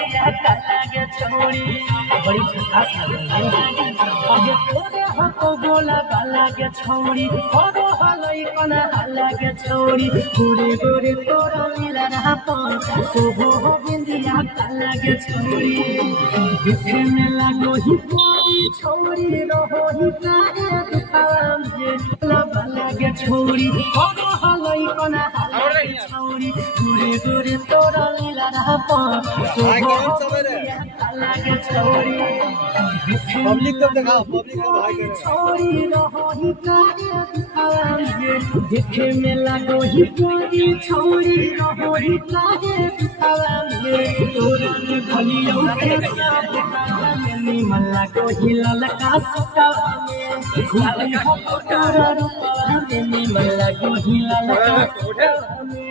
लागे छोड़ी बड़ी झकास लगे अगे तोरे हको गोला लागे छोड़ी ओरो हलई कना लागे छोड़ी गोरे गोरे तोरा मिला रहा पान सोहो हो बिंदिया लागे छोड़ी देखे में लागो ही कोई छोड़ी रहो ही काहे दुखावा मुझे लागे छोड़ी ओरो हलई कना लागे छोड़ी गोरे गोरे तोरा मिला रहा पान सोहो पब्लिक को दिखाओ, पब्लिक को भाई छोड़ी रहो ही काहे देखे में लागो ही कोई छोड़ी रहो ही काहे दिखावे तोरा में भलियो के सब निमन लागो ही ललका सतावा में खुले हो तोरा रूपवा में निमन लागो ही ललका सतावा में